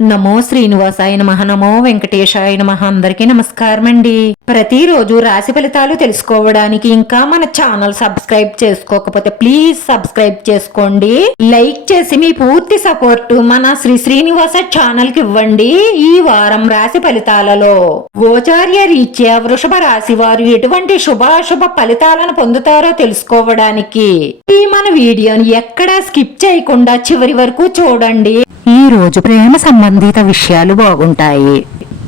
నమో శ్రీనివాసాయ నమః, నమో వెంకటేశాయ నమః. అందరికీ నమస్కారం అండి. ప్రతిరోజు రాశి ఫలితాలు తెలుసుకోవడానికి ఇంకా మన ఛానల్ సబ్స్క్రైబ్ చేసుకోకపోతే ప్లీజ్ సబ్స్క్రైబ్ చేసుకోండి. లైక్ చేసి మీ పూర్తి సపోర్ట్ మన శ్రీనివాస ఛానల్ కి ఇవ్వండి. ఈ వారం రాశి ఫలితాలలో గోచార్య రీత్యా వృషభ రాశి వారు ఎటువంటి శుభాశుభ ఫలితాలను పొందుతారో తెలుసుకోవడానికి ఈ మన వీడియోని ఎక్కడా స్కిప్ చేయకుండా చివరి వరకు చూడండి. ఈ రోజు ప్రేమ సంబంధిత విషయాలు బాగుంటాయి.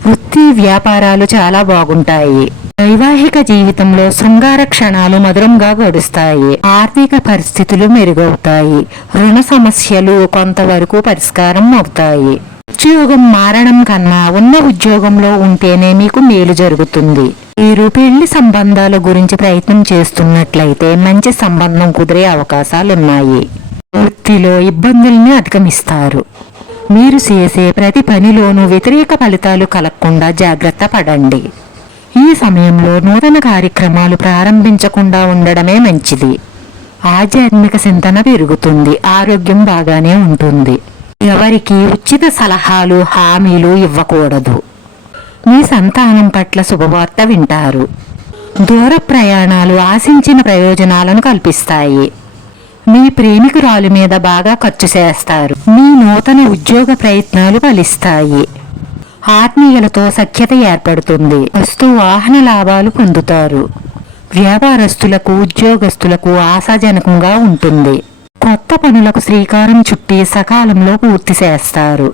వృత్తి వ్యాపారాలు చాలా బాగుంటాయి. వైవాహిక జీవితంలో శృంగార క్షణాలు మధురంగా గడుస్తాయి. ఆర్థిక పరిస్థితులు మెరుగవుతాయి. రుణ సమస్యలు కొంతవరకు పరిష్కారం అవుతాయి. ఉద్యోగం మారడం కన్నా ఉన్న ఉద్యోగంలో ఉంటేనే మీకు మేలు జరుగుతుంది. మీరు పెళ్లి సంబంధాల గురించి ప్రయత్నం చేస్తున్నట్లయితే మంచి సంబంధం కుదిరే అవకాశాలున్నాయి. వృత్తిలో ఇబ్బందుల్ని అధిగమిస్తారు. మీరు చేసే ప్రతి పనిలోనూ వ్యతిరేక ఫలితాలు కలగకుండా జాగ్రత్త పడండి. ఈ సమయంలో నూతన కార్యక్రమాలు ప్రారంభించకుండా ఉండడమే మంచిది. ఆధ్యాత్మిక చింతన పెరుగుతుంది. ఆరోగ్యం బాగానే ఉంటుంది. ఎవరికి ఉచిత సలహాలు హామీలు ఇవ్వకూడదు. మీ సంతానం పట్ల శుభవార్త వింటారు. దూర ప్రయాణాలు ఆశించిన ప్రయోజనాలను కల్పిస్తాయి. మీ ప్రేమికురాలు మీద బాగా ఖర్చు చేస్తారు. మీ నూతన ఉద్యోగ ప్రయత్నాలు ఫలిస్తాయి. ఆత్మీయులతో సఖ్యత ఏర్పడుతుంది. వస్తు వాహన లాభాలు పొందుతారు. వ్యాపారస్తులకు ఉద్యోగస్తులకు ఆశాజనకంగా ఉంటుంది. కొత్త పనులకు శ్రీకారం చుట్టి సకాలంలో పూర్తి చేస్తారు.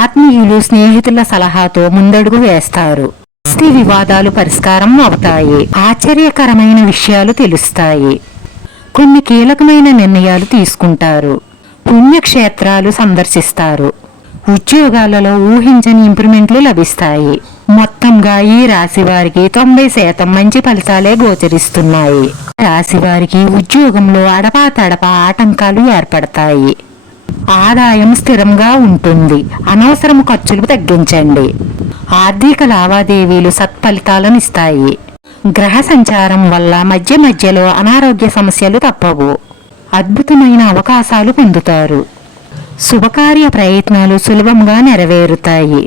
ఆత్మీయులు స్నేహితుల సలహాతో ముందడుగు వేస్తారు. ఆస్తి వివాదాలు పరిష్కారం అవుతాయి. ఆశ్చర్యకరమైన విషయాలు తెలుస్తాయి. కొన్ని కీలకమైన నిర్ణయాలు తీసుకుంటారు. పుణ్యక్షేత్రాలు సందర్శిస్తారు. ఉద్యోగాలలో ఊహించని ఇంప్రూవ్మెంట్లు లభిస్తాయి. మొత్తంగా ఈ రాశి వారికి 90% మంచి ఫలితాలే గోచరిస్తున్నాయి. రాశి వారికి ఉద్యోగంలో అడపాతడపా ఆటంకాలు ఏర్పడతాయి. ఆదాయం స్థిరంగా ఉంటుంది. అనవసరం ఖర్చులు తగ్గించండి. ఆర్థిక లావాదేవీలు సత్ఫలితాలను ఇస్తాయి. గ్రహ సంచారం వల్ల మధ్య మధ్యలో అనారోగ్య సమస్యలు తప్పవు. అద్భుతమైన అవకాశాలు పొందుతారు. శుభకార్య ప్రయత్నాలు సులభంగా నెరవేరుతాయి.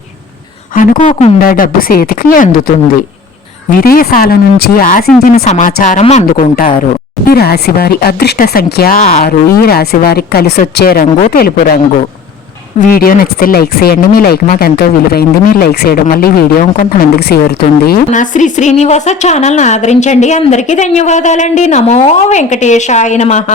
అనుకోకుండా డబ్బు చేతికి అందుతుంది. విదేశాల నుంచి ఆశించిన సమాచారం అందుకుంటారు. ఈ రాశివారి అదృష్ట సంఖ్య 6. ఈ రాశివారికి కలిసొచ్చే రంగు తెలుపు రంగు. వీడియో నచ్చితే లైక్ చేయండి. మీ లైక్ మాకు ఎంతో విలువైంది. మీరు లైక్ చేయడం వల్ల ఈ వీడియో కొంతమందికి చేరుతుంది. నా శ్రీనివాస ఛానల్ ఆదరించండి. అందరికీ ధన్యవాదాలండి. నమో వెంకటేశాయ నమః.